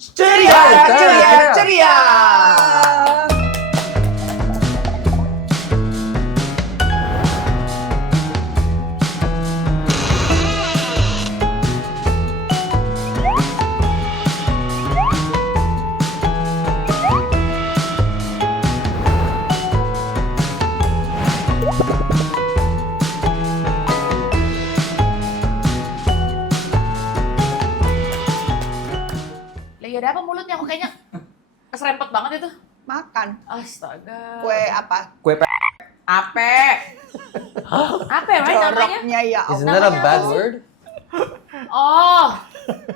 Ceria, ceria, ceria. Lagi ada apa mulutnya? Kok kayaknya keserempet banget itu. Makan. Astaga. Kue apa? Kue Ape. Ape, right namanya? Joroknya ya Isn't Allah. that a Namanya bad apa sih? word? Oh.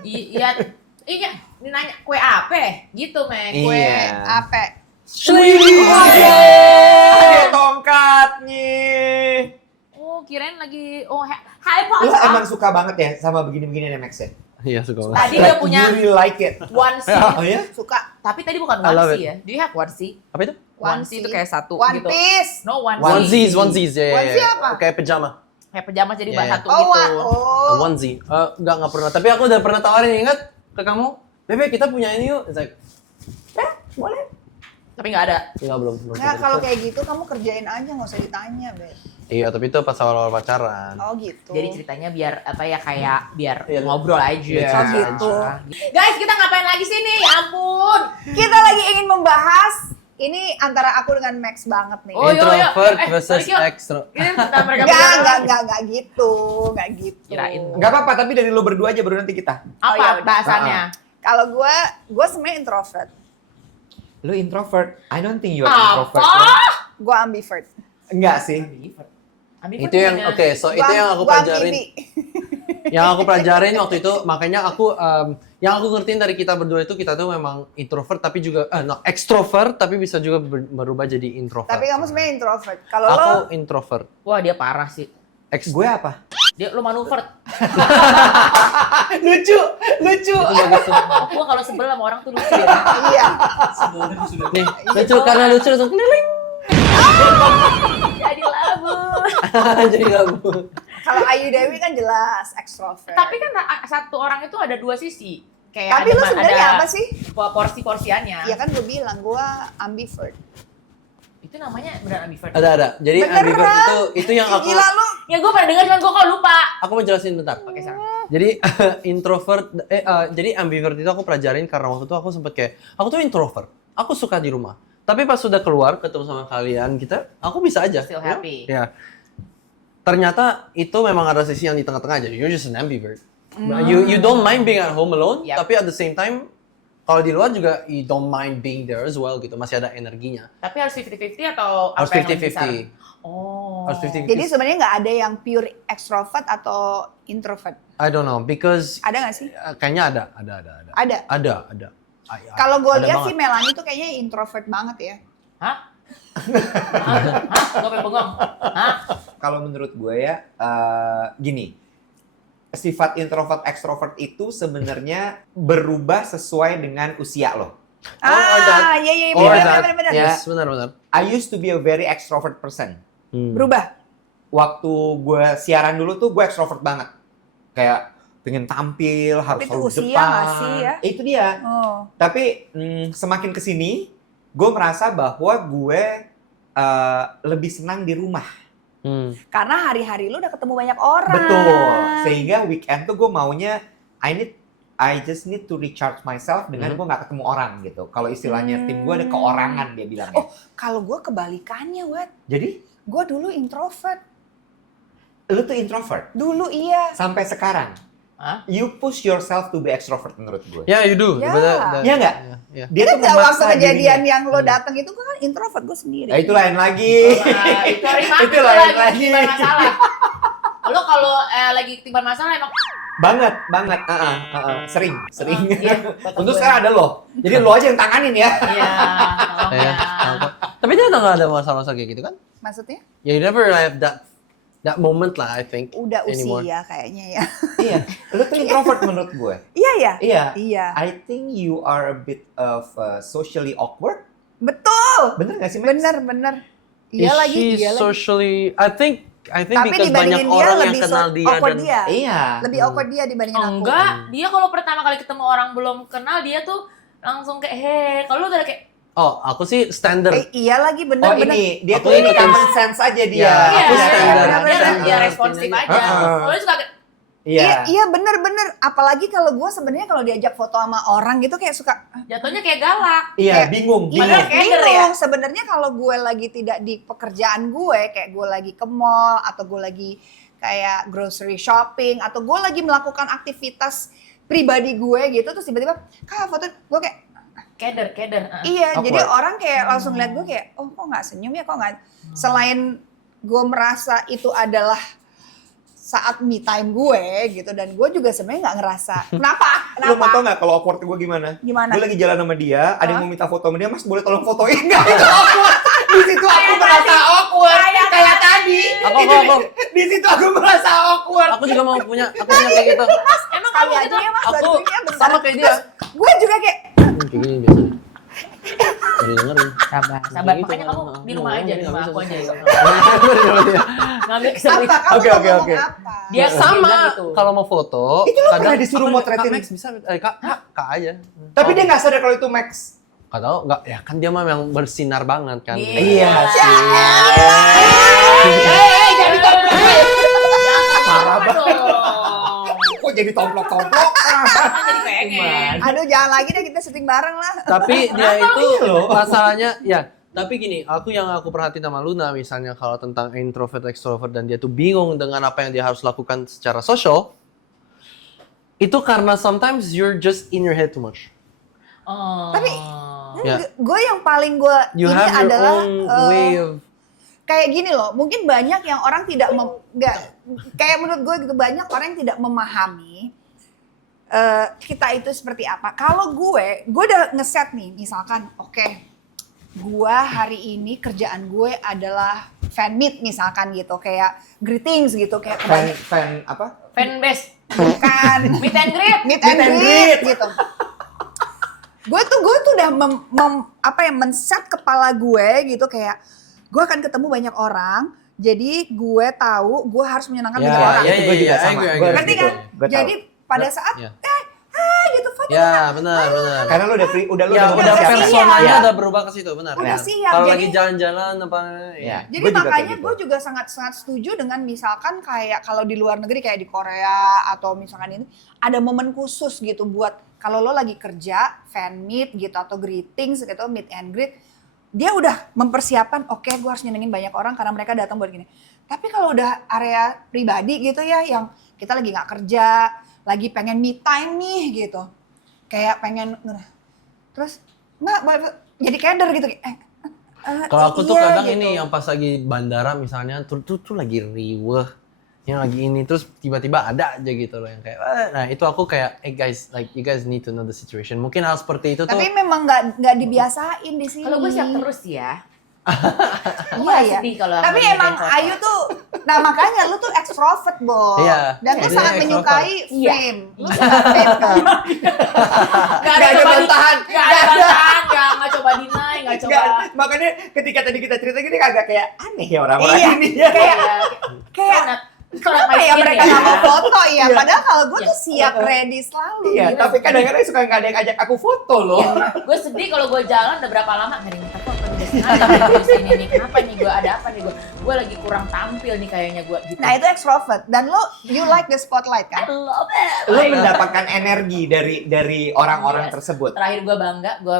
Iya. Iya, ini nanya kue ape? Gitu, Mek. Kue Iya. Apa? Ada tongkatnya. Oh, kirain lagi hai Pak. Lu emang suka banget ya sama begini-begini Max ya? Iya, suka banget. Tadi dia punya You really like it. onesie. Oh ya? Suka. Tapi tadi bukan I love onesie ya. Do you have onesie? Apa itu? Onesie itu kayak satu One gitu. Piece. No onesie. Onesie. Onesies, ya, ya, Onesie ya. apa? Kayak pajama. Kayak pejama jadi Iya, bahan iya. satu Oh, gitu. oh. Onesie. Nggak pernah. Tapi aku udah pernah tawarin, ingat ke kamu? Bebe, kita punya ini yuk. It's like, Boleh. Tapi nggak ada. enggak, belum. Nah, kalau kayak gitu kamu kerjain aja, nggak usah ditanya, Be. Iya, tapi itu pas awal-awal pacaran. Oh gitu. Jadi ceritanya biar apa ya kayak biar Iya, ngobrol aja. iya, Oh, gitu. Guys, kita ngapain lagi sini? Ya ampun. Kita lagi ingin membahas ini antara aku dengan Max banget nih. Oh, yo, yo. Introvert versus balik yuk. extro. Ini tentang mereka Enggak gitu, enggak gitu. Kirain. Enggak apa-apa, tapi dari lu berdua aja baru nanti kita. Oh, Apa ya udah. bahasannya? Kalau gue sebenarnya introvert, Lu introvert. I don't think you are Apa? introvert. bro. gue ambivert. Enggak sih. Ambivert Itu yang, gimana? oke, so itu yang aku Gua pelajarin. ambibi. Yang aku pelajarin waktu itu, makanya yang aku ngertiin dari kita berdua itu, kita tuh memang introvert tapi juga, extrovert tapi bisa juga berubah jadi introvert. Tapi kamu sebenarnya introvert. Kalau lo Aku introvert. Wah, dia parah sih. Gue apa? Dia lu manuver. Lucu, lucu. Itu bagus tuh. Gua kalau sebel sama orang tuh lucu ya. iya. Nih, lucu karena lucu langsung keliling. Jadi labu. Jadi lagu. Kalau Ayu Dewi kan jelas ekstrovert. Tapi kan satu orang itu ada dua sisi. Kayak Tapi ada, lu sebenarnya ada apa sih? porsi-porsiannya. Iya kan gue bilang gue ambivert. Itu namanya benar ambivert. Ada. Jadi Beneran? ambivert itu yang aku Gila lu. Ya gue pernah dengar cuman gue kok lupa. aku mau jelasin bentar. Oke, Sarah. Jadi introvert jadi ambivert itu aku pelajarin karena waktu itu aku sempet kayak aku tuh introvert. Aku suka di rumah. Tapi pas sudah keluar ketemu sama kalian aku bisa aja. Still you know? happy. Ya. Ternyata itu memang ada sisi yang di tengah-tengah aja. You're just an ambivert. You don't mind being at home alone, Yep. tapi at the same time kalau di luar juga you don't mind being there as well gitu. Masih ada energinya. Tapi harus 50-50 atau Harus apa yang lebih besar? 50-50. Oh. Harus 50-50. Jadi sebenarnya nggak ada yang pure extrovert atau introvert. I don't know because Ada nggak sih? kayaknya ada. Ada. Ada. Kalau gue Ada lihat banget. sih Melanie tuh kayaknya introvert banget ya. Hah? Hah? Gue pengen bengong. Hah? Kalau menurut gue ya, gini. Sifat introvert ekstrovert itu sebenarnya berubah sesuai dengan usia lo. Iya Or benar. Ya. Yes, benar. I used to be a very extrovert person. Berubah. Waktu gue siaran dulu tuh gue extrovert banget. Kayak pengen tampil, harus Tapi itu selalu usia depan. nggak sih ya? Itu dia. Oh. Tapi semakin kesini, gue merasa bahwa gue lebih senang di rumah. Karena hari-hari lu udah ketemu banyak orang. Betul. Sehingga weekend tuh gue maunya, I just need to recharge myself dengan gue nggak ketemu orang gitu. Kalau istilahnya tim gue ada keorangan dia bilangnya. Oh, kalau gue kebalikannya, Wat. Jadi, Gue dulu introvert. lu tuh introvert Dulu iya. sampai sekarang. Hah? You push yourself to be extrovert menurut gue. Ya, you do. Ya. Iya nggak? Ya. Dia tuh Ingat nggak waktu memaksa kejadian dirinya. yang lo datang itu kan introvert gue sendiri. Ya itu lain lagi. Nah, itu hari Itu lain lagi. Timbal masalah. Lo kalau lagi timbal masalah emang banget. Sering. iya, kata Untuk gue. sekarang ada lo. Jadi lo aja yang tanganin ya. iya. Ya, tolongnya. tapi dia nggak ada masalah-masalah kayak gitu kan? Maksudnya? Ya, you never have that moment lah, I think. Udah anymore. usia kayaknya ya. Iya. Lu tuh introvert menurut gue. Iya ya? Iya. Iya. I think you are a bit of socially awkward. Betul. Bener gak sih, Max? Bener. Is Iya lagi, she iya lagi. socially, I think I think Tapi because banyak dibandingin dia orang yang lebih kenal dia awkward dan dia. Iya. Lebih awkward dia dibandingin aku. Enggak, dia kalau pertama kali ketemu orang belum kenal dia tuh langsung kayak kalau lu udah kayak oh, aku sih standar. Iya lagi Oh bener-bener. ini dia Aku tuh ini ikutin- common sense aja dia. Iya, aku iya, standar. dia standar. responsif aja. Heeh. Kalau lu suka kayak Iya. Iya bener-bener. Apalagi kalau gue sebenarnya kalau diajak foto sama orang gitu kayak suka jatuhnya kayak galak. Iya, Kayak- bingung. Padahal kayak- Keder ya? bingung. Sebenarnya kalau gue lagi tidak di pekerjaan gue, kayak gue lagi ke mall atau gue lagi kayak grocery shopping atau gue lagi melakukan aktivitas pribadi gue gitu, terus tiba-tiba kak foto gue kayak Keder. iya. Awkward. Jadi orang kayak langsung lihat gue kayak oh kok nggak senyum ya, kok nggak. Selain gue merasa itu adalah saat me time gue gitu, dan gue juga sebenarnya nggak ngerasa kenapa Lu mau tau nggak kalau awkward gue gimana? gimana Gue lagi jalan sama dia, ada yang Hah? mau minta foto sama dia, Mas boleh tolong fotoin nggak? Itu awkward. Di situ aku merasa awkward. Kayak tadi. Aku. Di situ aku merasa awkward. Aku juga mau punya kayak gitu. Emang sekali kamu aja gitu? ya mas Aku bantuinnya bentar. sama kayak dia. Gue juga kayak Kayak gini biasanya. Jadi dengerin. Sabar. Gitu Makanya kan. kamu di rumah Nah, aja, di nggak rumah bisa aku aja. susah. Ngambil apa keseruan. kamu Oke, mau oke, ngomong oke. apa Dia Sama bilang gitu. kalau mau foto. Itu lo pernah disuruh apa, motretin? Kak Max bisa, kak aja. Tapi dia nggak sadar kalau itu Max. Gak tau, nggak ya kan dia mah yang bersinar banget kan. Iya sih. Jadi Parah banget. Kok jadi tomplok-tomplok? Jadi pengen. aduh jangan lagi deh kita syuting bareng lah. Tapi dia itu Iya loh. masalahnya ya. Tapi gini, yang aku perhatiin sama Luna misalnya kalau tentang introvert extrovert dan dia tuh bingung dengan apa yang dia harus lakukan secara sosial, itu karena sometimes you're just in your head too much. Tapi, Ya. Gue yang paling gue You ini have your adalah own way of kayak gini loh, mungkin banyak yang orang tidak nggak kayak menurut gue gitu, banyak orang yang tidak memahami kita itu seperti apa. Kalau gue udah ngeset nih, misalkan oke, gue hari ini kerjaan gue adalah fan meet misalkan gitu, kayak greetings gitu, kayak Fan apa? Fanbase. bukan Meet and greet. meet and greet gitu. Gue tuh udah men-set kepala gue gitu, kayak gue akan ketemu banyak orang, jadi gue tahu gue harus menyenangkan Ya, banyak orang. Itu gue juga I sama. agree, I Gua agree. Ngerti gitu. kan? Gua tahu. Jadi pada saat Ya. gitu foto Ya, benar. Karena lu udah Ya, udah siap. personanya Iya. udah berubah ke situ, benar. Udah Ya. siap, Kalau jadi- lagi jalan-jalan apa Ya. Jadi Gua juga kayak makanya gitu. gue juga sangat setuju dengan misalkan kayak kalau di luar negeri kayak di Korea atau misalkan ini ada momen khusus gitu buat kalau lo lagi kerja fan meet gitu atau greetings gitu, meet and greet, dia udah mempersiapkan oke, gue harus nyenengin banyak orang karena mereka datang buat gini. Tapi kalau udah area pribadi gitu ya, yang kita lagi nggak kerja, lagi pengen me time nih gitu, kayak pengen terus nggak jadi keder gitu. Kalau aku tuh iya, kadang gitu. ini yang pas lagi bandara misalnya tuh lagi riweh, yang lagi ini terus tiba-tiba ada aja gitu loh yang kayak nah itu aku kayak guys, like you guys need to know the situation. Mungkin hal seperti itu tuh Tapi memang nggak dibiasain di sini. Kalau gue siap terus ya. Iya ya. Sedih kalau Tapi aku emang nonton foto. Ayu tuh, nah makanya lu tuh extrovert, Bo. Iya. Dan lu Dia sangat extrovert. menyukai Iya. fame. Lu sangat fame kan? Gak Nggak ada bantahan. Gak ada bantahan, gak coba deny, gak coba. Nggak, makanya ketika tadi kita cerita gini agak kayak aneh ya orang-orang Iya. ini ya. Kayak Kayak kenapa ya mereka nggak mau foto ya? Iya. Padahal kalau gue tuh Iya. siap ready selalu. Iya, gitu. tapi kadang-kadang suka nggak ada yang ajak aku foto loh. Gue sedih kalau gue jalan udah berapa lama nggak ada yang minta foto nih di sini nih. Kenapa nih gue ada apa nih gue lagi kurang tampil nih kayaknya gue gitu. Nah itu extrovert. Dan lo, you like the spotlight I kan? love it. Lo mendapatkan energi dari orang-orang Yes. tersebut. Terakhir gue bangga, gue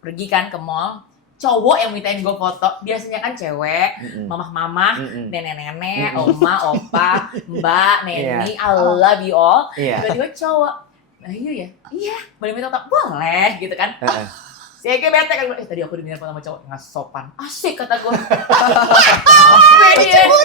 pergi kan ke mall, cowok yang mintain gue foto, biasanya kan cewek, Mm-mm. mamah-mamah, Mm-mm. nenek-nenek, Mm-mm. oma, opa, mbak, neni, I love you all. Iya. Tiba-tiba cowok, nah iya ya, iya, boleh minta foto, boleh gitu kan. Heeh. Si Eke bete kan, tadi aku diminta foto sama cowok, nggak sopan, asik kata gue.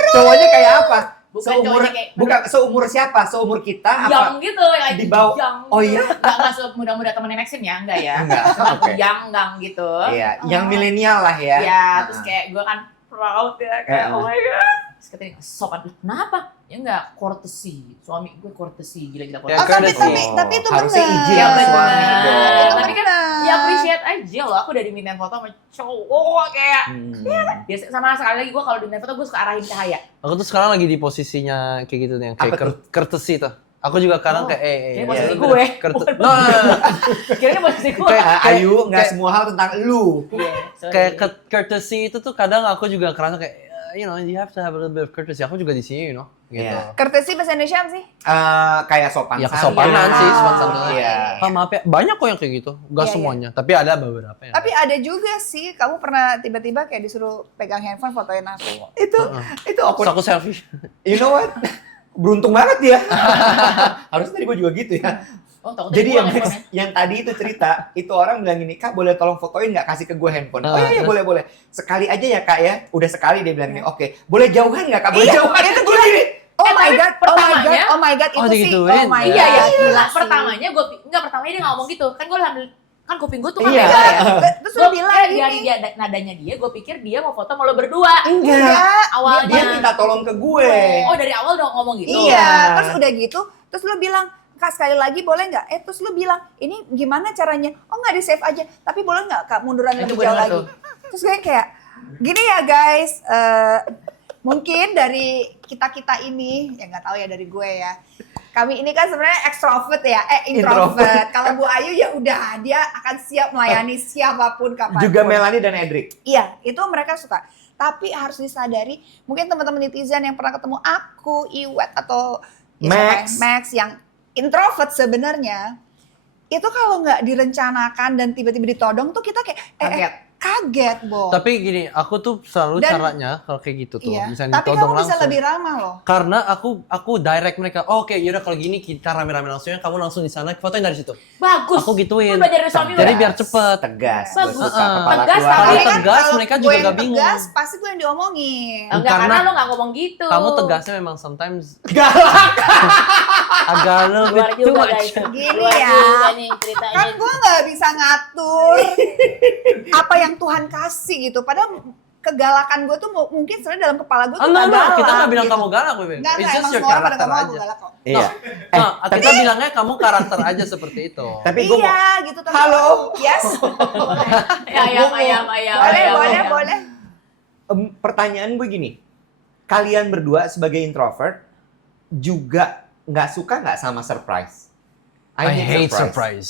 Cowoknya kayak apa? Bukan Seumur, cowoknya kayak bukan seumur siapa? Seumur kita apa? yang gitu, like Di bawah- yang Oh iya? nggak semudah-mudah temennya Maxim ya, enggak ya. Enggak, Cuma oke. yang gitu. Iya, yang milenial lah ya. Ya, Heeh. terus kayak gue kan proud ya, kayak Heeh. oh my god. Terus katanya, sopan, kenapa? Ya enggak, courtesy. Suami gue courtesy, gila-gila Ya, Oh, courtesy. tapi itu Harusnya bener. izin Ya sama bener. suami dong. Itu Tapi kan bener. ya appreciate aja Jill loh, aku dari minta foto sama cowok kayak biasa, sama sekali lagi gue kalau diminta foto gue suka arahin cahaya. Aku tuh sekarang lagi di posisinya kayak gitu nih, yang kayak Apa tuh? courtesy tuh. Aku juga kadang kayak Kayaknya posisi iya, gue. No. Kayaknya posisi gue. Ayu nggak kayak- semua hal tentang lu. Kayak courtesy itu tuh kadang aku juga kerasa kayak you know, you have to have a little bit of courtesy. Aku juga di sini, you know. Gitu. Iya. Courtesy bahasa Indonesia apa sih? Kayak sopan Ya, santun. kesopanan sih, sopan santun. Iya. Ah, maaf ya, banyak kok yang kayak gitu. Gak Iya, semuanya, tapi ada beberapa yang. Tapi ada juga sih, kamu pernah tiba-tiba kayak disuruh pegang handphone fotoin aku. Itu Terus awkward. aku selfie. You know what? Beruntung banget dia. Harusnya tadi gue juga gitu ya. Oh, takut Jadi dibuang yang, handphonenya. yang tadi itu cerita, itu orang bilang gini, Kak boleh tolong fotoin nggak, kasih ke gue handphone. Oh iya, Terus? boleh. Sekali aja ya Kak ya. Udah sekali dia bilang nih, oke. Boleh jauhan nggak Kak? Boleh Iya, jauhan. itu Gue gini. Oh Eh, my tapi god, pertamanya- oh my god, Oh, itu sih, digituin. oh my Iya, god. iya. Gila Nah, sih. pertamanya pertamanya dia nggak ngomong gitu. Kan gue sambil kan kuping gue tuh kan Iya. beda. Terus Gue lu bilang dari gini, dia nadanya gue pikir dia mau foto sama lo berdua. Enggak. Awalnya. Dia minta tolong ke gue. Oh, dari awal udah ngomong gitu. iya, terus udah gitu, terus lu bilang, Kak sekali lagi boleh nggak? Terus lu bilang, ini gimana caranya? Oh nggak di save aja, tapi boleh nggak Kak munduran Itu lebih gue jauh dengar lagi? tuh. Terus gue kayak, gini ya guys, mungkin dari kita ini, ya nggak tahu ya dari gue ya. Kami ini kan sebenarnya extrovert ya, introvert. Kalau Bu Ayu ya udah, dia akan siap melayani siapapun kapanpun. Juga Melanie dan Edric. Iya, itu mereka suka. Tapi harus disadari, mungkin teman-teman netizen yang pernah ketemu aku, Iwet atau ya siapa ya, Max yang introvert sebenarnya, itu kalau nggak direncanakan dan tiba-tiba ditodong tuh kita kayak kaget, Bo. Tapi gini, aku tuh selalu Dan- caranya kalau kayak gitu tuh, Iya. misalnya Tapi ditodong kamu bisa langsung. lebih ramah loh. Karena aku direct mereka, oh, oke yaudah kalau gini kita rame-rame langsungnya, kamu langsung di sana, fotoin dari situ. Bagus. Aku gituin. Lu belajar dari suami lu Jadi ya? biar cepet. Tegas. Bagus. Gue suka kepala Tegas, keluarga. tapi Kalau tegas, kalau mereka gue juga yang nggak bingung. tegas, pasti gue yang diomongin. Enggak, Karena karena lo nggak ngomong gitu. Kamu tegasnya memang sometimes Galak. agak lebih Luar too juga much. guys. Gini Luar ya. juga nih ceritanya. Kan gue nggak bisa ngatur apa yang Tuhan kasih gitu. Padahal kegalakan gue tuh mungkin sebenarnya dalam kepala gue tuh Oh, no, nggak no, galak. kita nggak bilang gitu. kamu galak, Bebe. Nggak, It's emang just your semua orang pada karakter ngomong aku aja. galak kok. Iya. Nah, kita bilangnya kamu karakter aja seperti itu. Tapi gue mau Iya gitu. Tapi Halo. Yes. Boleh. Pertanyaan gue gini, kalian berdua sebagai introvert juga nggak suka nggak sama surprise? I hate surprise.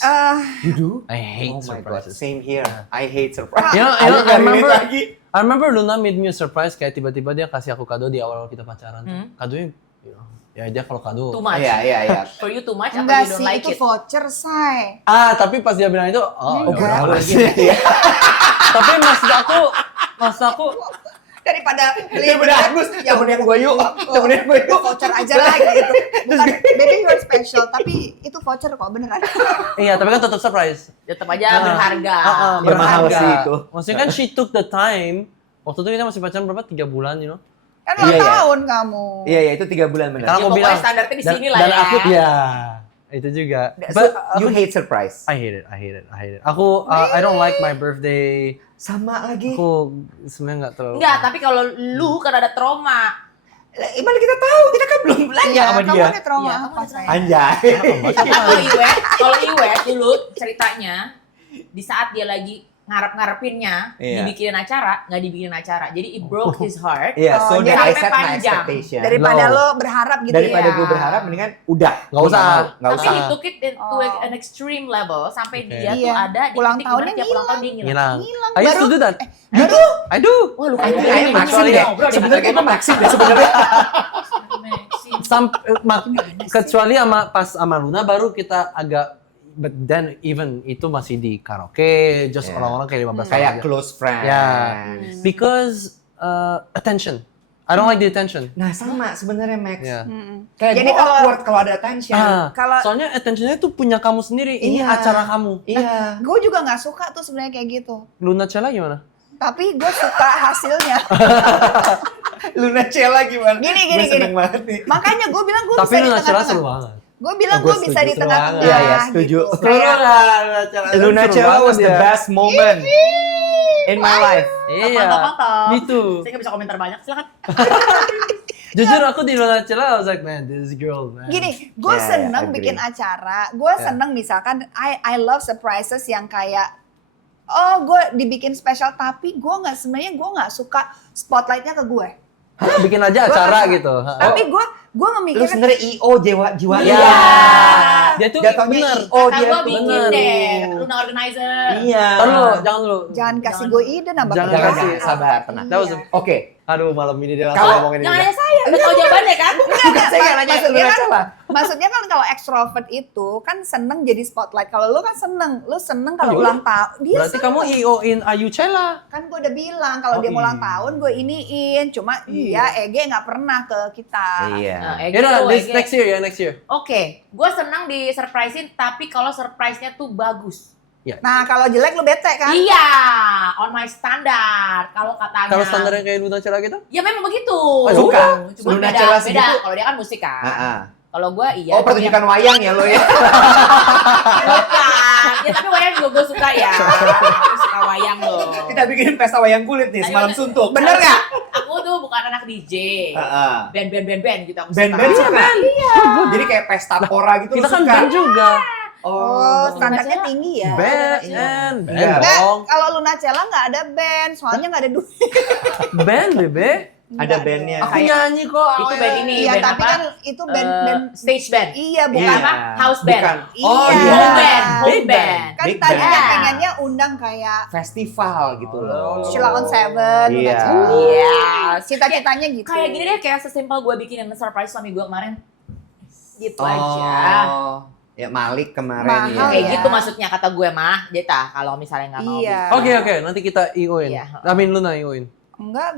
You do? I hate Oh my god, surprises. same here. I hate surprise. You know, Ayo I nggak relate remember- lagi. I remember Luna made me a surprise, kayak tiba-tiba dia kasih aku kado di awal kita pacaran. Kadonya, you know, ya dia kalau kado. Too much. Iya. For you too much apa Enggak you don't sih, like itu it? voucher, say. Tapi pas dia bilang itu, oh, Enggak. ya udah. Iya. Tapi maksud aku, Daripada beli Daripada Agus, ya temenin udah gue yuk, temenin gue yuk. voucher aja lah gitu. Bukan baby you're special, tapi itu voucher kok beneran. iya, tapi kan tetap surprise. Tetap aja berharga. Ya, mahal sih itu. Maksudnya kan she took the time. Waktu itu kita masih pacaran berapa? 3 bulan, you know? Kan ulang Iya, iya. tahun kamu. Iya, itu 3 bulan benar. Karena Ya, aku pokoknya bilang standarnya di sini lah dan ya. aku ya itu juga. So, you hate surprise? I hate it. Aku I don't like my birthday. Sama lagi. Aku sebenarnya nggak terlalu. Enggak, tapi kalau lu kan ada trauma. Gimana kita tahu? Kita kan belum belanja Iya, sama kamu dia. ada trauma Iya, kamu apa ada sayang? Anjay. Nah, kalau Iwet dulu ceritanya di saat dia lagi ngarep-ngarepinnya Iya. dibikinin acara, nggak dibikinin acara. Jadi it broke his heart. Iya, so Oh, that jadi I set my panjang. expectation. Daripada No. lo berharap gitu Daripada ya. gue berharap mendingan udah. Nggak usah. Nggak Tapi usah. he took it to Oh. an extreme level sampai Oke. dia tuh Iya. ada di Ulang titik tahunnya dimana tiap ulang tahun dia ngilang. Ngilang. Ngilang, I used to baru- do that. You do? I do. Wah, lu Ayo, kayak ayo maksim deh. Sebenarnya gue maksim deh sebenarnya. Kecuali pas sama Luna baru kita agak, but then even itu masih di karaoke, just Yeah. orang-orang kayak 15 tahun Kayak aja. close friends. Yeah. Because attention. I don't like the attention. Nah sama sebenarnya Max. Yeah. Kayak Jadi gue kalau- awkward kalau ada attention. Kalau- Soalnya attentionnya itu punya kamu sendiri. Ini Iya. acara kamu. Iya. Gue juga nggak suka tuh sebenarnya kayak gitu. Luna Cella gimana? Tapi gue suka hasilnya. Luna Cella gimana? Gini. Gue seneng banget nih. Makanya gue bilang gue Tapi bisa di Luna Cella seru tengah-tengah. banget. Gue bilang Oh, gue gue bisa di setuju. tengah-tengah. Iya, iya, setuju. Gitu. Seru Kayak- lah, Luna seru Cella banget was the ya. best moment in my life. Iya. Mantap. Gitu. Saya nggak bisa komentar banyak, silakan. Jujur aku di Luna Cella, I was like, man, this girl, man. Gini, gue Yeah, seneng agree. bikin acara. Gue seneng misalkan, I love surprises yang kayak oh gue dibikin spesial, tapi sebenarnya gue nggak suka spotlightnya ke gue. Bikin aja Gua acara nggak- gitu. Tapi gue Lu memikirkan sebenarnya IO jiwa Iya. Dia tuh Jatuhnya bener. IO Kata dia gue tuh. bikin bener. deh, Luna Organizer. Iya. Tahan dulu, jangan dulu. jangan kasih Jangan. gue ide nambah Jangan Jangan, kasih. jangan, sabar, tenang. That was Iya. Oke, Aduh, malam ini dia Kalau- langsung ngomongin Jangan ini. nanya saya, udah tahu jawabannya kan? bukan saya nggak nanya, maksudnya lu kan- salah. Maksudnya kan kalau ekstrovert itu kan seneng jadi spotlight. Kalau lu kan seneng kalau Oh, ulang tahun. Dia Berarti kamu IO-in Ayu Cella. kan gue udah bilang kalau Oh, dia mau ulang iya. tahun gue iniin. Cuma dia Ege nggak pernah ke kita. Iya. Nah, Yaudah, gitu, next year ya, next year. Oke, gue senang di surprisein, tapi kalau surprise-nya tuh bagus. Nah kalau jelek lu bete kan? Iya, on my standard. Kalau katanya. Kalau standarnya kayak Luna Cella gitu? Ya memang begitu. Suka. Cuma Luna beda, Cella beda. segitu. Kalau dia kan musik kan. Ah. Kalau gue iya. Oh, pertunjukan wayang ya lo ya. Bukan. Ya tapi wayang juga gue suka ya. Gue suka wayang loh. Kita bikin pesta wayang kulit nih semalam suntuk. Bener nggak? Aku tuh bukan anak DJ. Heeh. Band gitu aku Band-band suka. suka. Iya. Jadi kayak pesta pora gitu Kita lu kan suka. band juga. Oh, standarnya tinggi ya. Band, Iya. band Nggak, dong. kalau Luna Cella nggak ada band, soalnya nggak ada duit. Band, Bebe. Ada Nggak bandnya. dong. Aku nyanyi kok. Itu band ini. Iya, band tapi apa? kan itu band Stage band. iya Bukan bukan. apa? House band. Bukan. Oh, Iya. iya. Home band. Home Big band. Kan Big tadinya band. pengennya undang kayak Festival gitu loh. Sheila on Seven, Iya. Luna Cella. Iya. Cita-citanya gitu. Kayak gini deh, kayak sesimpel gue bikinin surprise suami gue kemarin. Gitu Oh. aja. Ya Malik kemarin Mahal ya. Kayak ya. gitu maksudnya kata gue mah, Jeta. Kalau misalnya nggak mau. Iya. Oke, nanti kita IO-in. Iya. Amin, Luna IO-in. Enggak,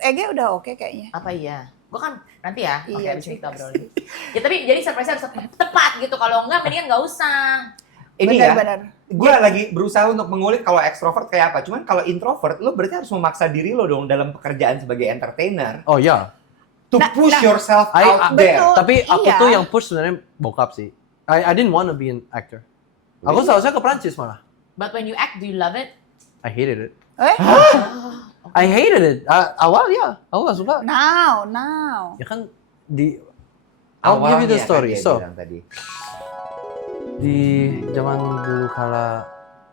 Ege udah oke kayaknya. Apa iya? Gue kan nanti ya. Oke, Iya, abis ini kita juga obrolin. Ya tapi jadi surprise harus tepat gitu. Kalau enggak, mendingan nggak usah. Ini ya, Benar-benar. gue lagi berusaha untuk mengulik kalau ekstrovert kayak apa. Cuman kalau introvert, lo berarti harus memaksa diri lo dong dalam pekerjaan sebagai entertainer. Oh ya. To push yourself I- out there. betul. Tapi aku Iya. tuh yang push sebenarnya bokap sih. I didn't want to be an actor. Aku seharusnya ke Prancis malah. But when you act, do you love it? I hated it. Eh? I hated it. Awal ya, aku gak suka. Now. Ya kan di I'll give you the Awalnya story. kan dia So, bilang tadi. di zaman dulu kala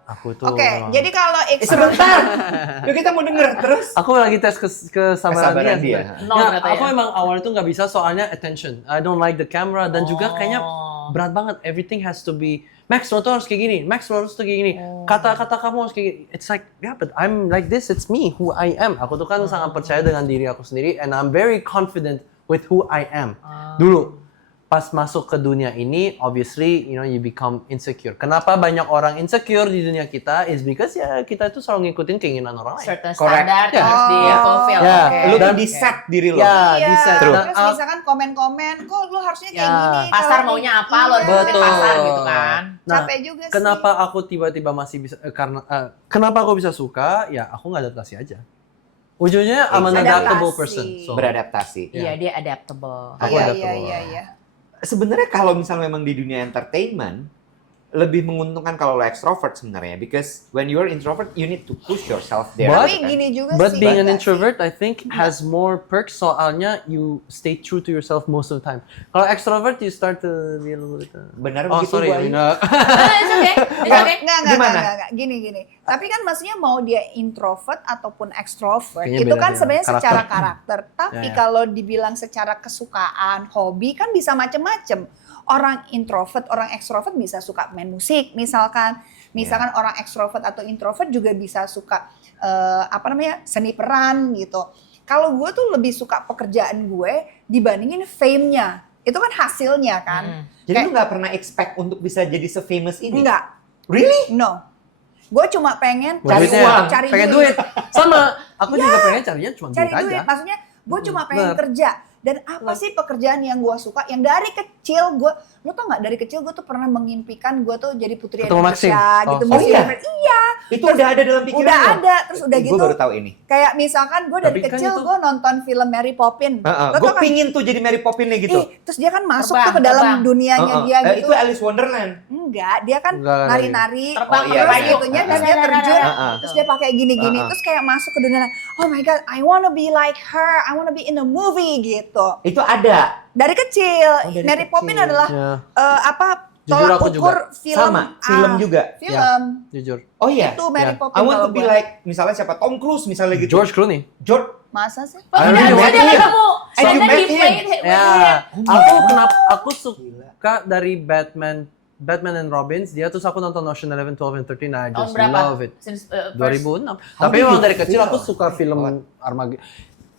aku tuh Oke, memang- jadi kalau Sebentar, yuk kita mau denger terus. aku lagi tes kesabaran Kesabaran dia. dia. No, Ya, ternyata aku ya. emang awalnya tuh nggak bisa soalnya attention. I don't like the camera dan juga kayaknya Oh. berat banget. Everything has to be Max, lo tuh harus kayak gini. Max, lo harus tuh kayak gini. Kata-kata kamu harus kayak gini. It's like, yeah, but I'm like this. It's me, who I am. Aku tuh kan sangat percaya dengan diri aku sendiri, and I'm very confident with who I am. Dulu, pas masuk ke dunia ini, obviously, you know, you become insecure. Kenapa banyak orang insecure di dunia kita? Is because ya kita tuh selalu ngikutin keinginan orang lain. Certain Correct. standar Yeah. harus di fulfill. Yeah. Oke. Lu tuh Dan- di set diri lo. Ya, iya, di set. terus Dan, misalkan komen-komen, kok lu harusnya kayak Ya. gini. Pasar kalau maunya ini- apa, lo iya. ikutin pasar gitu kan. Nah, Capek juga sih. kenapa aku tiba-tiba masih bisa kenapa aku bisa suka? Ya aku nggak adaptasi aja. Ujungnya I'm an Adaptasi. adaptable person. So. Beradaptasi. Iya, dia adaptable. Aku Iya, adaptable. iya. Sebenarnya kalau misalnya memang di dunia entertainment, lebih menguntungkan kalau lo extrovert sebenarnya. Because when you're introvert, you need to push yourself there. But- Tapi kan? gini juga But sih. being an enggak sih? introvert, I think, has more perks. Soalnya you stay true to yourself most of the time. Kalau extrovert, you start to be a little bit. Benar Oh begitu sorry, Bu Ayu? Amina. It's okay. It's okay. Enggak. Gini. Tapi kan maksudnya mau dia introvert ataupun extrovert, Kayaknya itu beda kan ya, sebenarnya karakter. secara karakter. Tapi Ya. kalau dibilang secara kesukaan, hobi kan bisa macem-macem. Orang introvert, orang extrovert bisa suka main musik, misalkan orang extrovert atau introvert juga bisa suka seni peran gitu. Kalau gue tuh lebih suka pekerjaan gue dibandingin fame-nya. Itu kan hasilnya kan. Jadi lu nggak pernah expect untuk bisa jadi se-famous ini? Enggak. Really? No. Gue cuma pengen Cari Duitnya, uang. cari pengen duit. Sama, aku juga pengen carinya cuma cari duit duit. aja. Maksudnya gue cuma pengen Bener. kerja. Dan apa sih pekerjaan yang gue suka? Yang dari kecil lo tau nggak, dari kecil gue tuh pernah mengimpikan gue tuh jadi putri Ketemu Maxim. Indonesia gitu. Oh, Miss iya? Universe. Iya, Itu udah ada dalam pikiran udah lo? ada. Terus udah Gue gitu, baru tahu ini. kayak misalkan gue dari Tapi kan kecil itu- gue nonton film Mary Poppins. Lo Gue tau kan? pingin tuh jadi Mary Poppins gitu. Terus dia kan masuk Terbang, tuh ke dalam terbang. dunianya dia gitu. Itu Alice Wonderland. Enggak, dia kan Enggak, nari-nari, Terbang Oh, iya, terus iya. itunya, terus dia terjun, terus dia pakai gini-gini, terus kayak masuk ke dunia, oh my god, I wanna be like her, I wanna be in a movie gitu. Itu ada. Dari kecil, Oh, dari Mary kecil. Poppins adalah Ya. Jujur tolak aku ukur juga. film Sama, film juga. Film. Jujur. Oh iya. Itu Mary Ya. Poppins I want kalau to be gua. like misalnya siapa Tom Cruise misalnya gitu. George Clooney. George. Masa sih? Oh, I tidak, really dia met nggak him. ketemu. And you And then met he him. played with Ya, him. aku suka dari Batman and Robins, dia terus aku nonton Ocean 11, 12, and 13, I Tahun just berapa? love it. Since, 2006. How Tapi did memang you dari kecil feel? aku suka film Armageddon.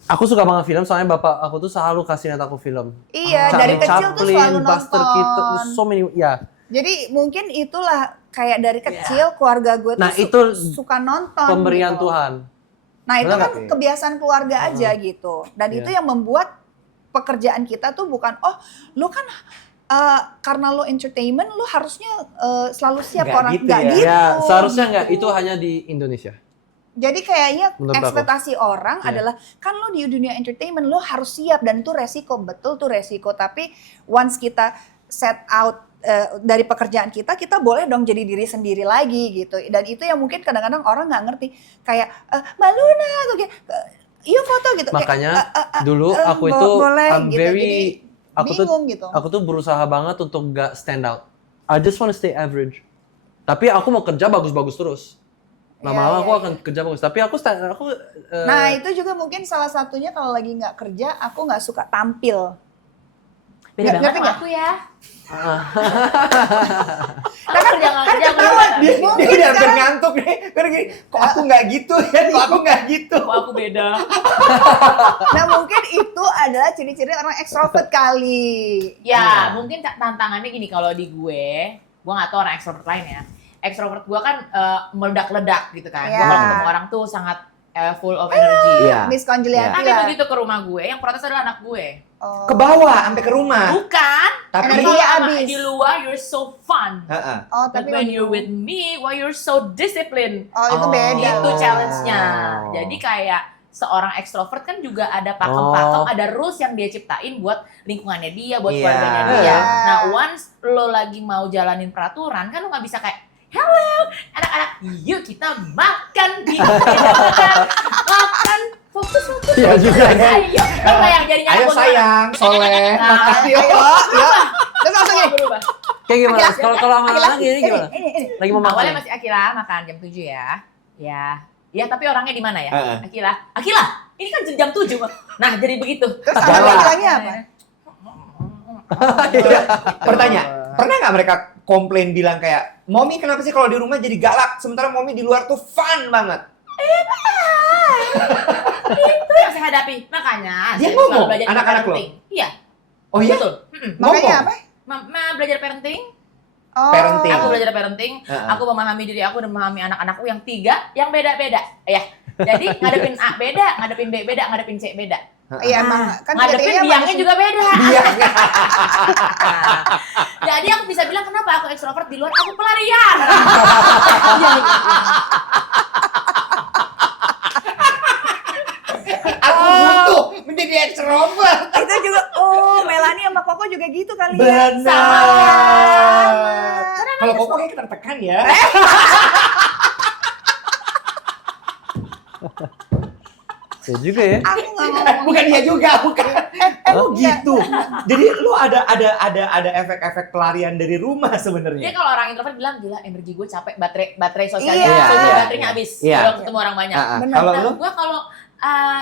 Aku suka banget film, soalnya bapak aku tuh selalu kasih lihat aku film. Iya, Charlie dari kecil tuh Chaplin, selalu Buster Keaton, nonton. so many, ya. Jadi mungkin itulah kayak dari kecil keluarga gue tuh Nah, itu suka nonton. Pemberian gitu. Tuhan. Nah itu Benar kan nggak? kebiasaan keluarga aja gitu. Dan Iya. itu yang membuat pekerjaan kita tuh bukan, oh lu kan karena lo entertainment, lo harusnya selalu siap Nggak orang. gitu Nggak ya. gitu. Ya, seharusnya gitu. nggak, itu hanya di Indonesia. Jadi kayaknya Menurut aku. ekspektasi orang Iya. adalah kan lo di dunia entertainment lo harus siap dan itu resiko, betul tuh resiko. Tapi once kita set out dari pekerjaan kita boleh dong jadi diri sendiri lagi gitu. Dan itu yang mungkin kadang-kadang orang nggak ngerti. Kayak Mbak Luna tuh kayak iya foto gitu. Makanya Kayak, dulu aku itu boleh I'm gitu. very Jadi bingung gitu. aku tuh berusaha banget untuk gak stand out. I just want to stay average. Tapi aku mau kerja bagus-bagus terus. Lama-lama Iya, aku iya, akan kerja bagus. Tapi aku Nah itu juga mungkin salah satunya kalau lagi nggak kerja aku nggak suka tampil. Beda Ngerti banget sama nggak? aku ya. Ah. Aku kerja nggak kerja aku ketahuan gimana? Dia Mungkin udah hampir sekarang- ngantuk nih. Karena gini, kok aku nggak gitu ya? Kok aku nggak gitu? Kok aku beda. Nah mungkin itu adalah ciri-ciri orang ekstrovert kali. Ya, mungkin tantangannya gini kalau di gue nggak tahu orang ekstrovert lain ya. Ekstrovert gue kan meledak-ledak gitu kan. Gue Iya. kalau ketemu orang tuh sangat full of energy. Iya. Miss Konjeliati Tapi lah. begitu ke rumah gue, yang protes adalah anak gue. Oh. Ke bawah sampai ke rumah. Bukan. Tapi Energi Kalau sama habis. di luar you're so fun. Heeh. Oh But tapi when you're with me, why you're so disciplined? oh itu Oh. beda. Itu Oh. challenge-nya. Jadi kayak seorang ekstrovert kan juga ada pakem-pakem, Oh. ada rules yang dia ciptain buat lingkungannya dia, buat Iya. keluarganya dia. Iya. Nah, once lo lagi mau jalanin peraturan, kan lo nggak bisa kayak, hello, anak-anak, yuk kita makan, makan, fokus. Iya juga ya. Ayo, lo kayak yang jadinya Ayo aku gimana? sayang, soleh, Nah, makan yuk. Ayo, yuk. Terus langsung nih. Berubah. Kayak gimana? Akila, Kalau sama Akila, anak ini gimana? Ini. Lagi mau makan. Awalnya ya? masih Akila makan jam 7 ya. Ya tapi orangnya di mana ya? Heeh. Akila, ini kan jam 7. Nah, jadi begitu. Terus Jalan. anak bilangnya apa? Pertanyaan, pernah nggak mereka komplain bilang kayak, Mommy kenapa sih kalau di rumah jadi galak, sementara Mommy di luar tuh fun banget? Itu yang saya hadapi. Makanya Dia saya ngomong, selalu belajar anak-anak lo? parenting. Iya, Oh iya? betul. Makanya Ngomong? apa? Mama belajar parenting, Oh. Parenting. aku belajar parenting, Heeh. aku memahami diri aku dan memahami anak-anakku yang 3 yang beda-beda. Ya. Jadi ngadepin A beda, ngadepin B beda, ngadepin C beda. Iya emang kan Ngadepin tiga-tiganya biangnya manusia. juga beda. Iya. Nah, jadi aku bisa bilang kenapa aku ekstrovert di luar, aku pelarian. Aku butuh menjadi extrovert. Itu juga, oh Melanie sama Koko juga gitu kali ya. Benar. Kalau Koko kayak tertekan ya. Ya juga ya. Aku nggak ngomong. Bukan dia juga, bukan. Oh gitu. Jadi lu ada efek-efek pelarian dari rumah Dia sebenarnya. kalau orang introvert bilang gila energi gue capek, baterai sosialnya, Iya. sosial Iya. baterainya habis. Iya. Kalau ketemu orang banyak. Benar. Kalau Nah, lu gue kalau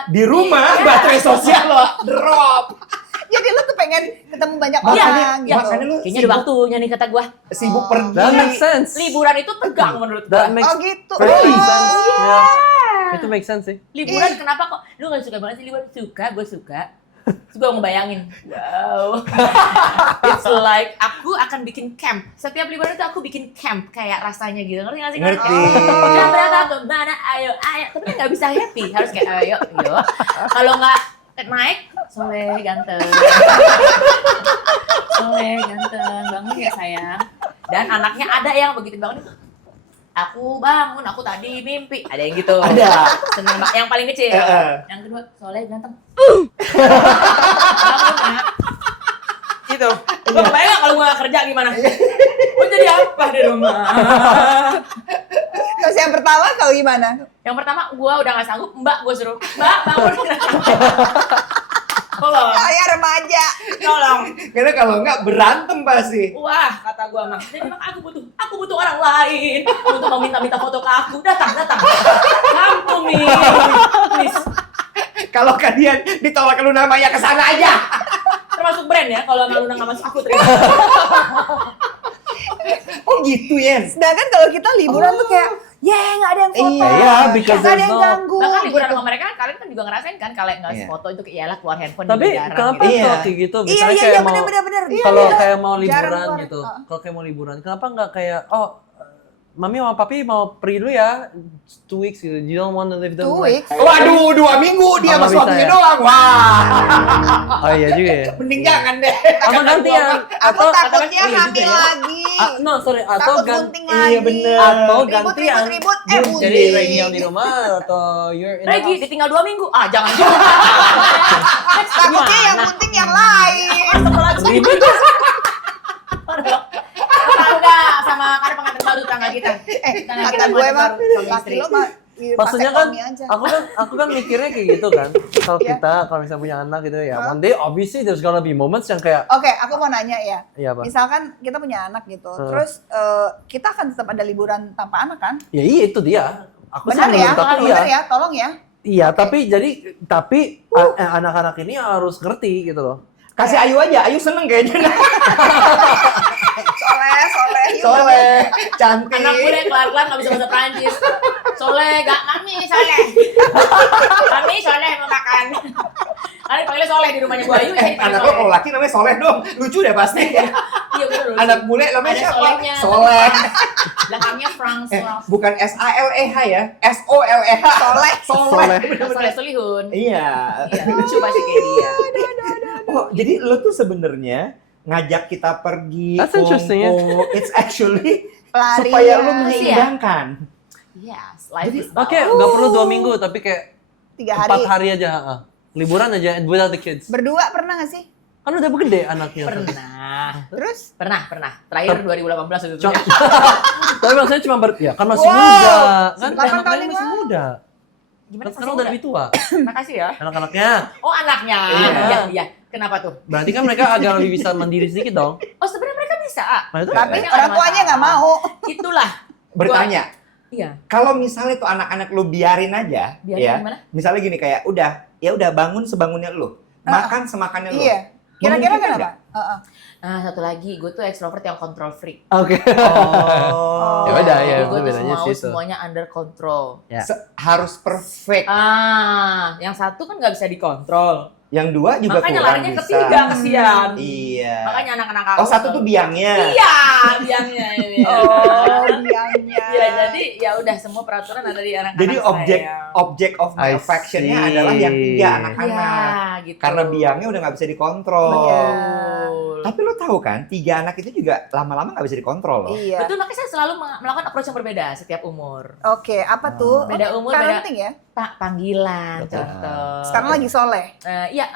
di rumah iya. baterai sosial lo drop. Jadi lu tuh pengen ketemu banyak Iya. orang gitu. Makanya lu kayaknya udah waktunya nih kata gue. sibuk Oh. pergi. That makes sense. Liburan itu tegang menurut gue. That makes Oh gitu. perfect Oh. sense. Ya. Itu make sense sih. Liburan Ih. kenapa kok? Lu gak suka banget sih liburan? Suka, gue suka. Terus gue ngebayangin, wow. It's like aku akan bikin camp. Setiap liburan itu aku bikin camp kayak rasanya gitu. Ngerti gak sih? Ngerti. Jam berapa kemana? Ayo. Tapi kan gak bisa happy. Harus kayak ayo. Kalau nggak naik, Soleh ganteng. Soleh ganteng. Bangun ya sayang. Dan anaknya ada yang begitu bangun itu. Aku bangun, aku tadi mimpi. Ada yang gitu. Ada. Seneng banget. Yang paling kecil. Yang kedua, Soleh ganteng. Bangun ya. Gitu. Lo kebayang gak kalau gue gak kerja gimana? Gue jadi apa di rumah? Terus yang pertama kau gimana? Yang pertama, gue udah gak sanggup. Mbak, gue suruh. Mbak, bangun. Tolong, Kayak remaja. tolong. Karena kalau nggak berantem pasti. Wah, kata gua mah. Jadi memang aku butuh orang lain untuk meminta foto ke aku. Datang. Come to me, please. Kalau kalian ditolak Luna Maya ke sana aja. Termasuk brand ya, kalau Luna nggak masuk aku terima. Oh gitu ya. Sedangkan kalau kita liburan tuh kayak, nggak ada yang foto. Iya, because nggak ada yang there's no- ganggu. Bahkan liburan gitu. sama mereka kan kalian kan juga ngerasain kan kalian nggak Iya. foto itu iyalah keluar handphone Tapi juga jarang kenapa gitu. Iya. kalau kayak gitu? Iya, Misalnya iya, kayak mau bener-bener. kalau Iya. kayak mau Jarang liburan keluar. gitu. Kalau kayak mau liburan, kenapa nggak kayak Mami sama Papi mau pergi dulu ya 2 weeks gitu. You don't want to live the 2 life. weeks. Waduh, 2 minggu dia Apa sama bisa suaminya ya? doang. Wah. Oh iya juga ya. Mending jangan deh. Apa gantian? Aku Atau takutnya iya juga hamil ya. lagi. no sorry atau Takut ganti bunting Iya, lagi. bener. atau Ribut, gantian. ribut, Jadi bunting. Regi yang di rumah atau you're in the Regi house. ditinggal 2 minggu. Ah, jangan juga. Takutnya yang bunting yang lain. Astagfirullahaladzim. Tetangga sama karena pengantin baru tetangga kita. Tetangga kita Kata gue pengantin mah, baru, suami laki istri. lo mah Maksudnya kan vasektomi aja. aku kan mikirnya kayak gitu kan. Kalau Iya. kalau misalnya punya anak gitu ya, Hah? one day obviously there's gonna be moments yang kayak Oke, aku mau nanya ya. iya apa? Misalkan kita punya anak gitu, terus kita akan tetap ada liburan tanpa anak kan? Ya iya itu dia. Aku sih Benar ya? menurut aku Benar iya. ya? Tolong ya. Iya, tapi anak-anak ini harus ngerti gitu loh. Kasih Ayu aja, Ayu seneng kayaknya. Soleh. Soleh, cantik. Anak gue kelar-kelar nggak bisa bahasa Prancis. Soleh, mami soleh. Mami soleh mau makan. Karena dipanggilnya soleh di rumahnya gue Ayu. Ya, dipanggil Anak lo soleh. kalau laki namanya Soleh dong. Lucu deh pasti. Iya bener loh. Anak bule namanya Ada siapa? solehnya. Soleh. Belakangnya Franz. Bukan SALEH ya, SOLEH. Soleh. Soleh. Soleh Solihun. Iya. Iya, lucu pasti kayak dia. Oh, jadi lo tuh sebenarnya ngajak kita pergi, That's interesting, ya. kumpul. It's actually Pelarian. supaya lo Iya. menyeimbangkan. Yes, life is Oke, nggak perlu 2 minggu tapi kayak 3 4 hari. hari aja. Liburan aja without the kids. Berdua pernah gak sih? Kan udah gede anaknya. pernah. Terus? Pernah. Terakhir 2018 itu. Cuma- Tapi maksudnya cuma ya kan masih Wow. muda. Kan 8 anak tahun kalian masih yang muda. Gimana Kan sekarang udah lebih tua. Makasih ya. Anak-anaknya. Oh, anaknya. Iya. Iya. Kenapa tuh? Berarti kan mereka agak lebih bisa mandiri sedikit dong. Oh, sebenarnya mereka bisa. Nah, itu Tapi Banyak orang ada tuanya masalah. nggak mau. Itulah. Bertanya, Iya. kalau misalnya tuh anak-anak lo biarin aja, Biarin ya. gimana? Misalnya gini kayak udah bangun sebangunnya lo, makan semakannya lo. Iya. Kira-kira Memungkinkan kenapa? Heeh. Nah, satu lagi, gue tuh extrovert yang control freak. Oke. Oh. Ya udah, ya. Jadi itu gue tuh bedanya mau sih itu. semuanya under control. Ya. Harus perfect. Yang satu kan nggak bisa dikontrol. Yang dua juga Makanya kurang larinya bisa. ketiga, kesian. Iya. Makanya anak-anak aku. Oh, satu tuh biangnya. Iya, biangnya ini. Oh, biangnya. Iya, jadi ya udah semua peraturan ada di anak-anak Jadi saya. object of my I affection-nya see. adalah yang tiga Iya, anak-anak. gitu. Karena biangnya udah nggak bisa dikontrol. Betul. Tapi lo tahu kan, 3 anak itu juga lama-lama nggak bisa dikontrol loh. Iya. Betul, makanya saya selalu melakukan approach yang berbeda setiap umur. Oke, apa tuh? Beda umur, beda- Parenting ya? Pak, panggilan, Betul. contoh. Sekarang lagi soleh. Iya,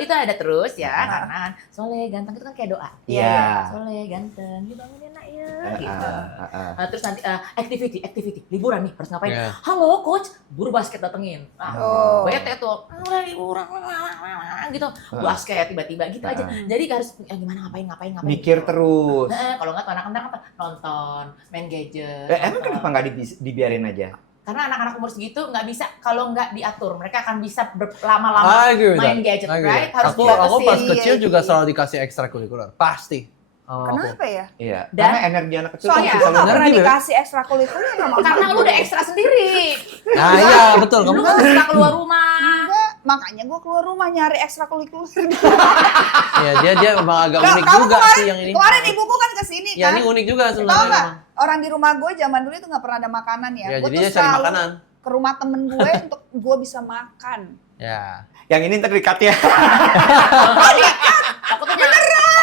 itu ada terus ya, Ah. karena kan Soleh ganteng itu kan kayak doa. Iya. Soleh ganteng, dibangunin nak ya, Ah, gitu. ah, ah. Terus nanti activity, liburan nih, harus ngapain? Iya. Halo coach, buru basket datengin. Oh. Bete tuh, liburan, gitu. Basket tiba-tiba gitu aja. Jadi harus gimana ngapain. Mikir terus. Kalau nggak tuh anak-anak apa? Nonton, main gadget. Emang nonton. kenapa nggak dibiarin aja? Karena anak-anak umur segitu nggak bisa kalau nggak diatur. Mereka akan bisa berlama-lama I agree with main that. gadget, I agree. right? Harus Aku pas dibatasin. kecil Iya, juga iya. selalu dikasih ekstrakurikuler. Pasti. Oh, oke. Kenapa ya? Iya. Dan- Karena energi anak kecil Soalnya tuh gue selalu gak pernah energi, Beb. dikasih ekstrakurikuler sama Karena lu udah ekstra sendiri. Nah, iya betul. Lu Kamu nggak suka keluar rumah. Enggak, makanya gue keluar rumah nyari ekstrakurikuler. ya dia memang agak Nggak, unik kamu juga sih yang ini. Kemarin ibuku kan kesini Ya kan. ini unik juga Tahu sebenarnya. nggak? memang. Orang di rumah gue zaman dulu itu nggak pernah ada makanan ya. Ya Gue jadi tuh dia cari selalu makanan. ke rumah temen gue untuk gue bisa makan. Ya. Yang ini ntar di-cut ya. Aku tuh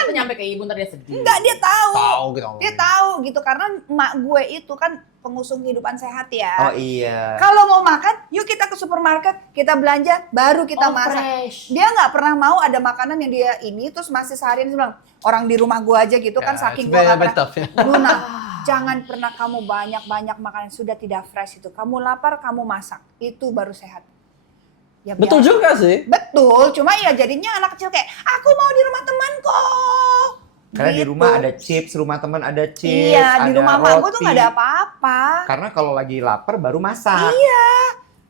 nyampe ke ibu ntar dia sedih. Enggak, dia tahu. Tahu gitu. Dia tahu gitu karena emak gue itu kan pengusung kehidupan sehat ya. Oh iya. Kalau mau makan, yuk kita ke supermarket, kita belanja, baru kita masak. Fresh. Dia nggak pernah mau ada makanan yang dia ini terus masih seharian dia bilang orang di rumah gue aja gitu kan saking gue nggak pernah. tough ya. Luna, jangan pernah kamu banyak makanan sudah tidak fresh itu. Kamu lapar, kamu masak, itu baru sehat. Ya, Betul biasa. juga sih. Betul, cuma ya jadinya anak kecil kayak aku mau di rumah temanku. Karena di Gitu. rumah ada chips, rumah teman ada chips, Iya, di ada rumah mak gue tuh roti. gak ada apa-apa. Karena kalau lagi lapar baru masak.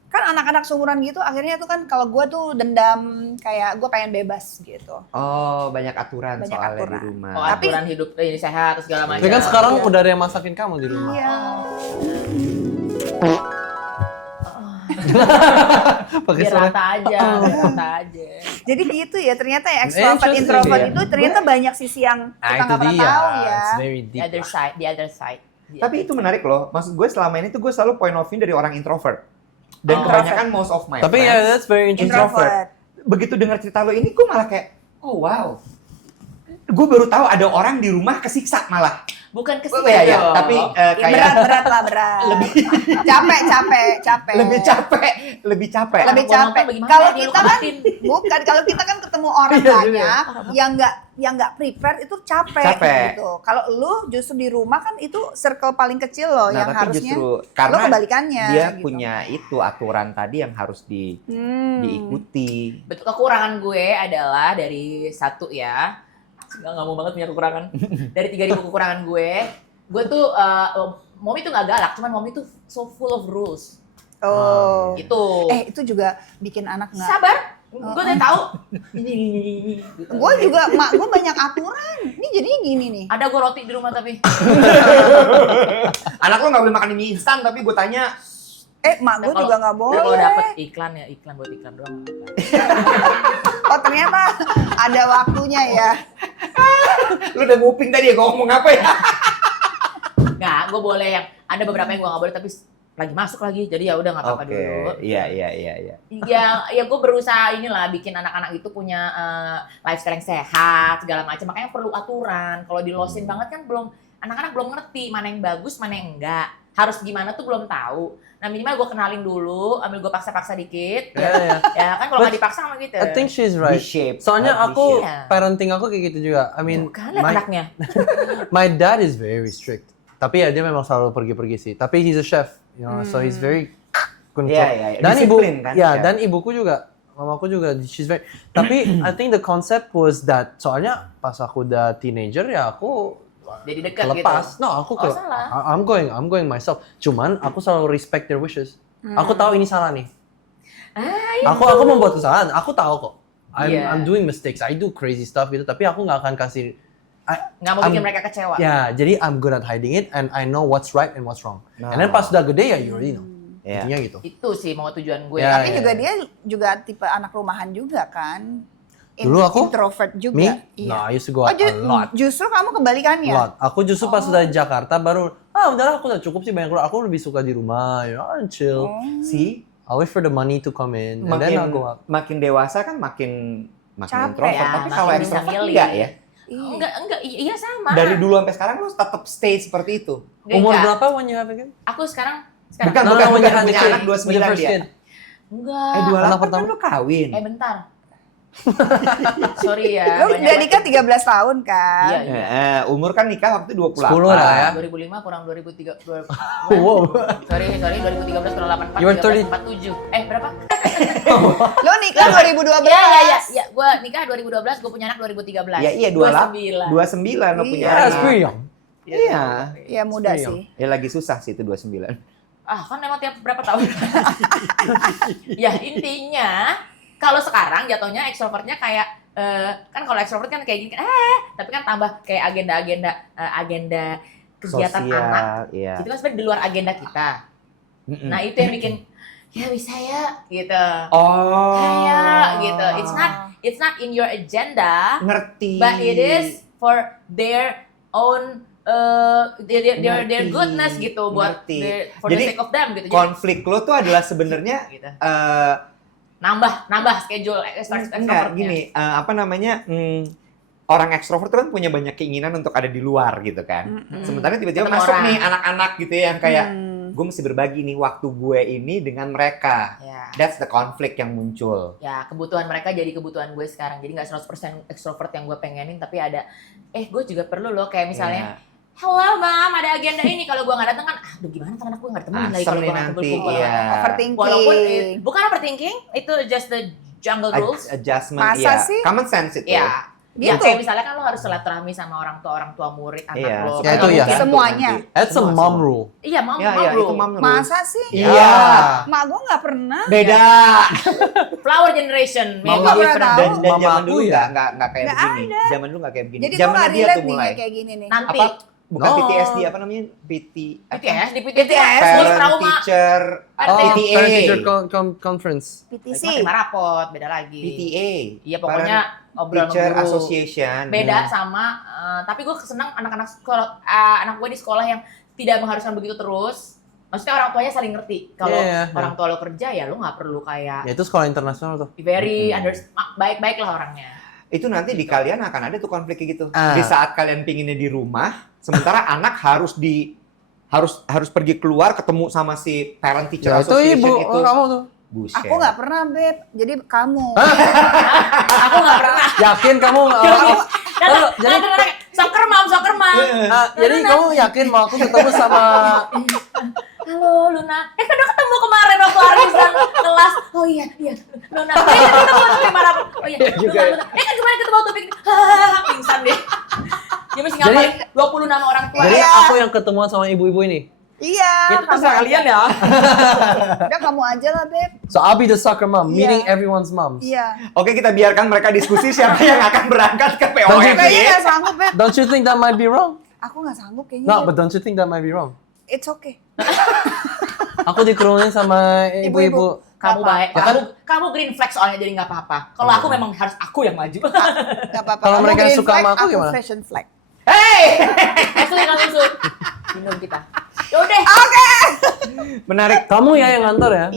Kan anak-anak seumuran gitu akhirnya tuh kan kalau gue tuh dendam kayak gue pengen bebas gitu. Oh, banyak aturan Banyak soalnya aturan. di rumah. Oh, Tapi- aturan hidup ini sehat segala macam. Tapi kan sekarang Iya. udah ada yang masakin kamu di rumah. Iya. Pakai Biar suara. rata aja, biar rata aja. Jadi gitu ya ternyata ya extrovert Interesting, introvert ya. itu ternyata banyak sisi yang Nah, kita itu nggak pernah dia. tahu ya. It's very The deep. other side, the other side. Tapi itu menarik loh. Maksud gue selama ini tuh gue selalu point of view dari orang introvert. Dan Oh. kebanyakan most of my Tapi friends. ya, that's very interesting. Introvert. Begitu dengar cerita lo ini, gue malah kayak, oh wow. Gue baru tahu ada orang di rumah kesiksa malah. Bukan ke Oh, situ ya, ya. dong. Tapi Ya, kayak berat lah berat. capek. lebih capek. Lebih Kalau capek. nonton bagaimana Kalau dia lu kita kan kabatin? bukan kalau kita kan ketemu orang Iya, banyak yang nggak prepare itu capek, Capek. gitu. Kalau lu justru di rumah kan itu circle paling kecil loh Nah, yang tapi harusnya justru lo karena kebalikannya. dia gitu. punya itu aturan tadi yang harus diikuti. Betul, kekurangan gue adalah dari satu ya. Nggak mau banget punya kekurangan. Dari 3.000 kekurangan gue tuh mommy tuh nggak galak, cuman mommy tuh so full of rules. Oh. Gitu. Itu juga bikin anak nggak. Sabar, gue udah tahu. Ini. Gitu. Gue juga mak gue banyak aturan. Ini jadinya gini nih. Ada gue roti di rumah tapi. Anak lo nggak boleh makan mie instan, tapi gue tanya, Mak gue Nah, juga nggak boleh. Kalau dapet iklan ya iklan buat iklan doang. Oh ternyata ada waktunya ya. lo udah nguping tadi ya gue ngomong apa ya? Nggak, gue boleh yang ada beberapa yang gue nggak boleh tapi lagi masuk lagi. Jadi ya udah nggak apa-apa Oke, dulu. iya. Ya gue berusaha inilah bikin anak-anak itu punya lifestyle yang sehat segala macam. Makanya perlu aturan. Kalau dilosin banget kan belum anak-anak belum ngerti mana yang bagus mana yang enggak. Harus gimana tuh belum tahu. Nah minimal gue kenalin dulu, ambil gue paksa-paksa dikit. Ya, ya. Ya kan kalau But nggak dipaksa sama gitu. I think she's right. Reshape. Soalnya aku, reshape. parenting aku kayak gitu juga. I mean, Bukan lihat anaknya. my dad is very strict. Tapi ya dia memang selalu pergi-pergi sih. Tapi he's a chef, you know, so he's very control. Iya. Dan ibu, Disiplin kan, ya chef. dan ibuku juga, mamaku juga, she's very. Tapi I think the concept was that soalnya pas aku udah teenager ya aku Jadi dekat lepas. gitu. No, aku Oh, salah. I'm going myself. Cuman aku selalu respect their wishes. Aku tahu ini salah nih. Aku membuat kesalahan. Aku tahu kok. Iya. I'm doing mistakes. I do crazy stuff gitu. Tapi aku nggak akan kasih. Nggak mau bikin mereka kecewa. Ya, jadi I'm good at hiding it and I know what's right and what's wrong. Nah. And then pas udah gede ya you already know. Iya. Intinya gitu. Itu sih mau tujuan gue. Ya, Tapi ya, juga ya. dia juga tipe anak rumahan juga kan. Dulu aku? Introvert juga. Me? Iya. No, I used to go Oh, out a lot. justru kamu kebalikannya. Lot. Aku justru pas udah di Jakarta baru, udahlah aku udah cukup sih banyak keluar. Aku lebih suka di rumah, you know, chill. Si I'll wait for the money to come in and then I'll go out. makin dewasa kan makin Capek introvert. ya, Tapi makin kalau bisa extrovert milih. enggak ya. Enggak, iya sama. Dari dulu sampai sekarang lo tetap stay seperti itu. Umur Enggak. berapa when you have again? Aku sekarang Bukan, No, when you had punya the anak kid, when you 29 first dia. kid. enggak. 28 Anak kan pertama? lo kawin. Bentar. Sorry ya. Lo udah nikah 13 tahun kan? Iya, iya. Umur kan nikah waktu 28. 10 lah ya. 2005 kurang 2003. Wow. Sorry 2013 kurang 84. You were 30. 47. Berapa? Lo nikah 2012. Iya. Gua nikah 2012, gua punya anak 2013. Ya iya 28. 29. 29 lo punya Iya. Yeah, it's anak. pretty young. Iya. Ya muda Serius. sih. Ya lagi susah sih itu 29. Kan emang tiap berapa tahun. Ya intinya kalau sekarang jatuhnya extrovertnya kayak kan kalau extrovert kan kayak gini kan tapi kan tambah kayak agenda kegiatan Sosial, anak iya. itu kan sebenarnya di luar agenda kita. Mm-mm. Nah itu yang bikin ya bisa ya gitu. Oh. Kayak gitu. It's not in your agenda, Ngerti. but it is for their own their Ngerti. goodness gitu buat Ngerti. for the Jadi, sake of them gitu. Jadi, Konflik lo tuh adalah sebenarnya gitu. Nambah schedule enggak extrovertnya. gini, apa namanya? Orang ekstrovert tuh kan punya banyak keinginan untuk ada di luar gitu kan. Sementara tiba-tiba Ketemu masuk orang. nih anak-anak gitu ya yang kayak gue mesti berbagi nih waktu gue ini dengan mereka. Ya. That's the conflict yang muncul. Ya, kebutuhan mereka jadi kebutuhan gue sekarang. Jadi nggak 100% extrovert yang gue pengenin, tapi ada, gue juga perlu loh. Kayak misalnya, hello mam, ada agenda ini. Kalau gue nggak datang kan, aduh gimana kan anak gue nggak ditemenin lagi Asem kalau nih gue nggak nanti, kumpul-kumpul. iya. Overthinking. Walaupun bukan overthinking, itu just the jungle rules. Adjustment, Masa ya. sih? Common sense itu. Ya, Gitu. ya kayak misalnya kan lo harus silaturahmi sama orang tua murid anak Iya, lo. Ya, itu Kalau ya. mungkin- Semuanya. That's a Semua, mom semua. rule. Iya, mam, Iya, iya, bro. itu mom rules. Masa sih? Iya. Mak gue nggak pernah. Beda. Flower generation, maybe Mama pernah different. tahu. Dan Mama zaman aku dulu ya. nggak kayak Nggak begini. Zaman dulu nggak kayak begini. Jadi gue Zamannya nggak dia relate tuh nih mulai. kayak gini nih. Nanti Apa? Bukan No. PTSD, apa namanya? BTS di BTS, School Parent trauma. Teacher Oh, PTA. Parent Teacher Conference. PTC. Itu terima rapot, beda lagi. PTA. Iya pokoknya obrolan Teacher guru. Association. Beda sama, tapi gue senang anak-anak sekolah, anak gue di sekolah yang tidak mengharuskan begitu terus. Maksudnya orang tuanya saling ngerti. Kalau Iya, iya. orang tua lo kerja ya lo nggak perlu kayak Ya itu sekolah internasional tuh. very baik-baik lah orangnya. Itu nanti di kalian akan ada tuh konflik kayak gitu. Ah. Di saat kalian pinginnya di rumah, sementara anak harus pergi keluar ketemu sama si parent teacher Ya itu association ibu, itu. kamu tuh. Buset. Aku nggak pernah, Beb. Jadi kamu. Aku nggak pernah. Yakin kamu jadi Soccer mom. jadi kamu yakin mau aku ketemu sama Halo Luna, kan udah ketemu kemarin waktu arisan kelas. Oh iya, Luna. Ketemu tapi marah. Oh iya, juga. Luna. Kan kemarin ketemu waktu pingsan deh. Dia mesti ngapalin 20 nama orang tua. jadi Iya. aku yang ketemuan sama ibu-ibu ini. Iya. Itu terserah kalian ya. Udah kamu aja lah, Beb. So I'll be the soccer mom, Iya. meeting everyone's moms. Iya. Oke, kita biarkan mereka diskusi siapa yang akan berangkat ke Don't you Kayaknya POFY. nggak sanggup, Beb. Don't you think that might be wrong? Aku nggak sanggup kayaknya. No, Beb. but don't you think that might be wrong? It's okay. Aku dikerumunin sama ibu-ibu. Kamu Apa? baik. Ya kan? Kamu green flag soalnya jadi nggak apa-apa. Kalau aku memang harus aku yang maju. Nggak apa-apa. Kalau Kamu mereka green suka flag, sama aku gimana? fashion flag. Langsung susut. Minum kita. Yaudah. Menarik. Kamu ya yang ngantor ya?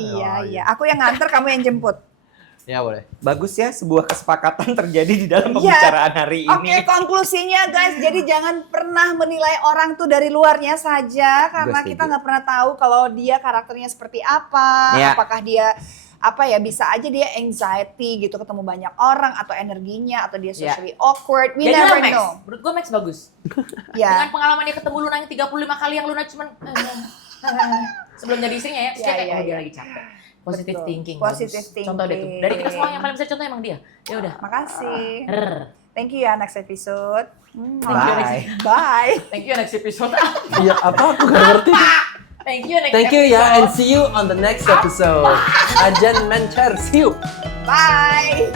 Iya. Aku yang nganter, kamu yang jemput. Ya boleh. Bagus ya, sebuah kesepakatan terjadi di dalam Iya. pembicaraan hari Oke, ini. konklusinya guys, jadi jangan pernah menilai orang tuh dari luarnya saja karena setuju. kita nggak pernah tahu kalau dia karakternya seperti apa, Ya. apakah dia bisa aja dia anxiety gitu ketemu banyak orang atau energinya atau dia Ya. socially awkward, we Jadi never Max, know. menurut gue Max bagus. Ya. Dengan pengalaman dia ketemu Lunanya 35 kali yang Luna cuman sebelum jadi istrinya ya, terus dia Ya, kayak ya, oh dia ya. lagi capek. Positive Betul. thinking. Positive bagus. Contoh deh tuh. thinking. Dari kita semua yang paling bisa contoh emang dia. Ya udah. Makasih. Rrr. Thank you ya next episode. Bye. Bye. Thank you next episode. Iya, apa aku gak ngerti. Thank you next Thank you episode. ya, and see you on the next episode. Ajen Mencher, see you. Bye.